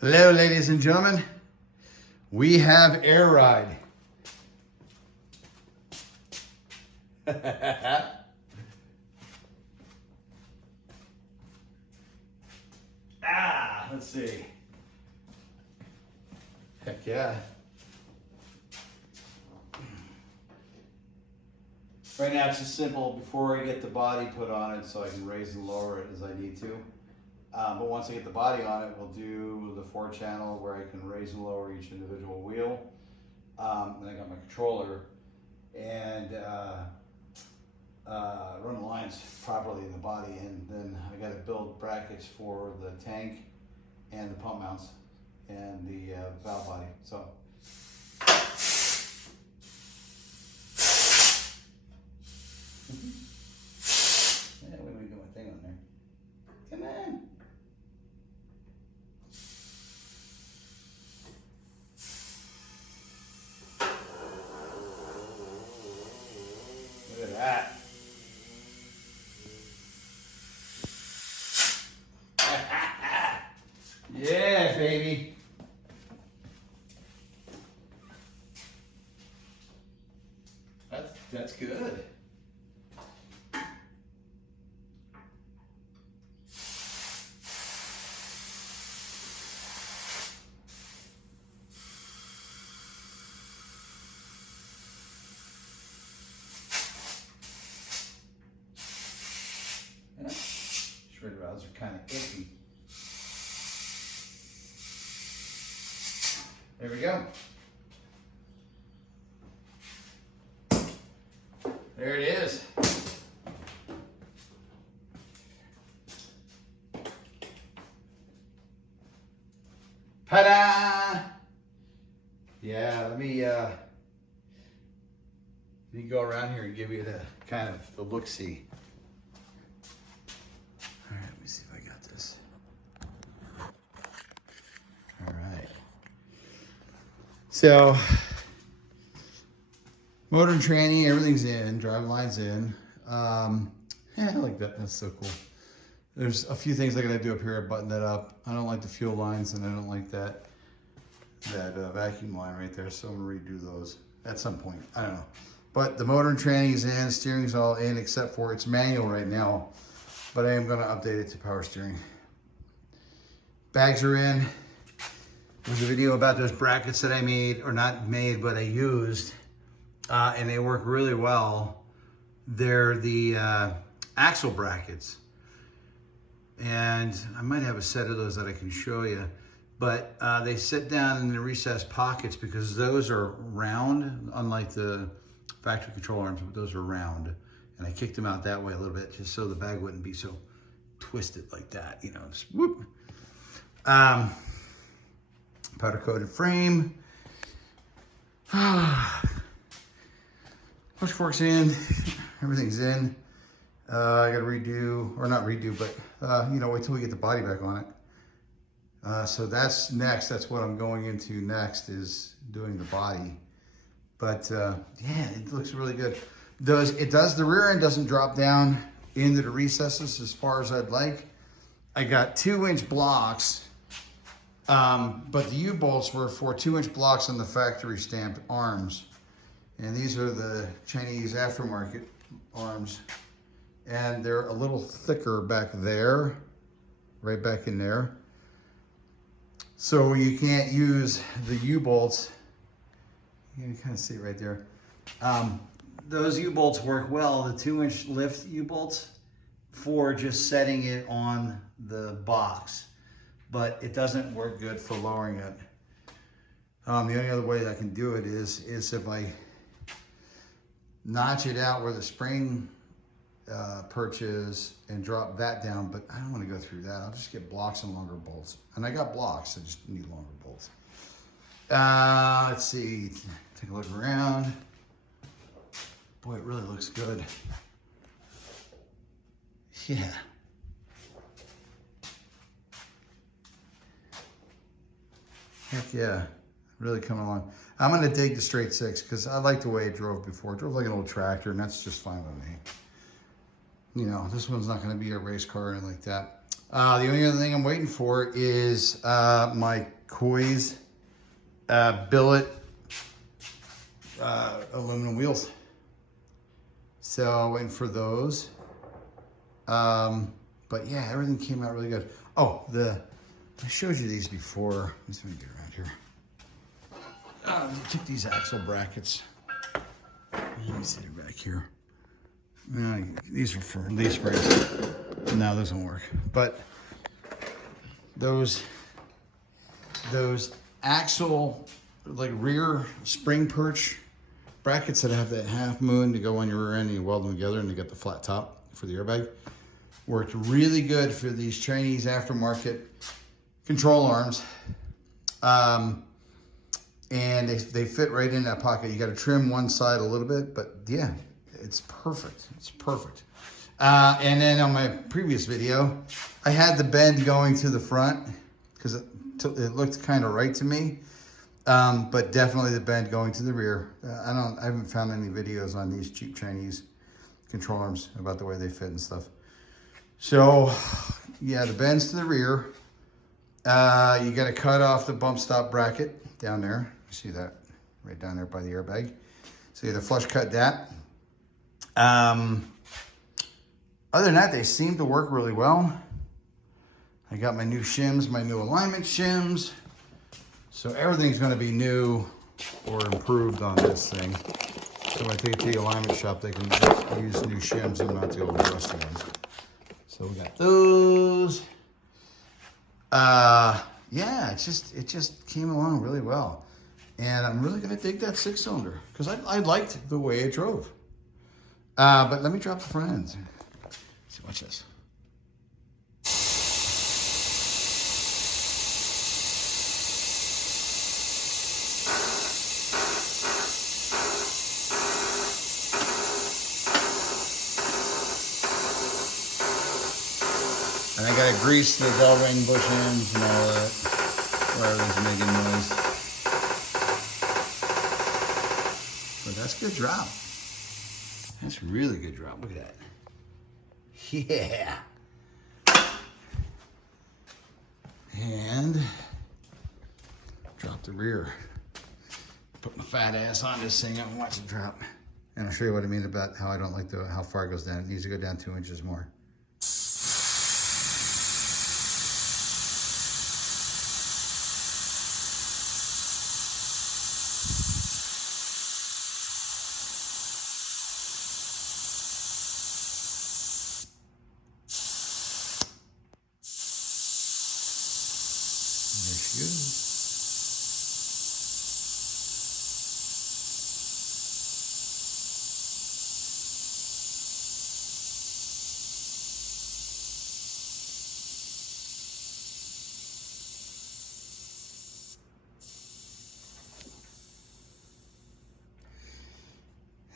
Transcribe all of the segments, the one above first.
Hello, ladies and gentlemen. We have air ride. Let's see. Heck yeah. Right now it's just simple before I get the body put on it so I can raise and lower it as I need to. But once I get the body on it, we'll do the 4-channel where I can raise and lower each individual wheel. Then I got my controller and run the lines properly in the body, and then I got to build brackets for the tank and the pump mounts and the valve body. So. Yeah, wait till we get my thing on there. Come on. Look at that. Yeah, baby. That's good. Shredder valves are kind of iffy. There we go. There it is. Ta-da! Yeah, let me go around here and give you the kind of the look-see. All right, let me see if I got this. All right. So, motor and tranny, everything's in, drive line's in. Yeah, I like that, that's so cool. There's a few things I gotta do up here, I button that up. I don't like the fuel lines and I don't like that vacuum line right there, so I'm gonna redo those at some point, I don't know. But the motor and tranny is in, steering's all in except for it's manual right now, but I am gonna update it to power steering. Bags are in. There's a video about those brackets that I made, or not made, but I used. And they work really well. They're the axle brackets. And I might have a set of those that I can show you. But they sit down in the recessed pockets because those are round, unlike the factory control arms, but those are round. And I kicked them out that way a little bit just so the bag wouldn't be so twisted like that, you know, just whoop. Powder coated frame. Push forks in, everything's in. I gotta redo, or not redo, but you know, wait till we get the body back on it. So that's next, that's what I'm going into next, is doing the body. But yeah, it looks really good. The rear end doesn't drop down into the recesses as far as I'd like. I got 2-inch blocks, but the U-bolts were for 2-inch blocks on the factory stamped arms. And these are the Chinese aftermarket arms. And they're a little thicker back there, right back in there. So you can't use the U-bolts. You can kind of see it right there. Those U-bolts work well, the 2-inch lift U-bolts, for just setting it on the box. But it doesn't work good for lowering it. The only other way that I can do it is if I notch it out where the spring perch is and drop that down, but I don't want to go through that. I'll just get blocks and longer bolts. And I got blocks, I just need longer bolts. Let's see, take a look around. Boy, it really looks good. Yeah. Heck yeah, really coming along. I'm gonna dig the straight 6 because I like the way it drove before. It drove like an old tractor, and that's just fine with me. You know, this one's not gonna be a race car or anything like that. The only other thing I'm waiting for is my Koi's billet aluminum wheels. So waiting for those. But yeah, everything came out really good. Oh, I showed you these before. Let's get around here. Took these axle brackets. Let me see it back here. These are for leaf springs. No, those won't work. But those axle, like rear spring perch brackets that have that half moon to go on your rear end and you weld them together and they get the flat top for the airbag, worked really good for these Chinese aftermarket control arms. And they fit right in that pocket. You got to trim one side a little bit, but yeah, it's perfect. It's perfect. And then on my previous video, I had the bend going to the front because it looked kind of right to me. But definitely the bend going to the rear. I haven't found any videos on these cheap Chinese control arms about the way they fit and stuff. So yeah, the bends to the rear. You got to cut off the bump stop bracket down there. You see that right down there by the airbag. So you have to flush cut that. Other than that, they seem to work really well. I got my new shims, my new alignment shims. So everything's going to be new or improved on this thing. So when I take it to the alignment shop, they can just use new shims and not the old rusty ones. So we got those. Yeah, it just came along really well. And I'm really going to dig that 6-cylinder because I liked the way it drove. But let me drop the front end. See, watch this. And I gotta grease the bell ring bush ends and all that, where everything's making noise. But that's good drop. That's really good drop. Look at that. Yeah. And drop the rear. Put my fat ass on this thing and watch it drop. And I'll show you what I mean about how I don't like how far it goes down. It needs to go down 2 inches more. There she goes.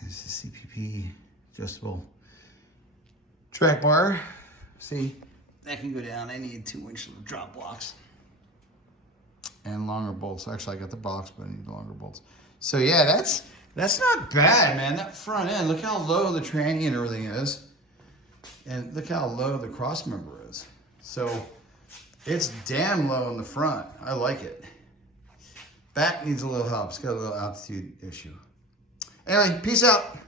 There's the CPP adjustable track bar. See, that can go down. I need 2-inch drop blocks and longer bolts. Actually, I got the box, but I need longer bolts. So yeah, that's not bad, man. That front end, look how low the tranny and everything is. And look how low the cross member is. So it's damn low in the front. I like it. Back needs a little help. It's got a little altitude issue. Anyway, peace out.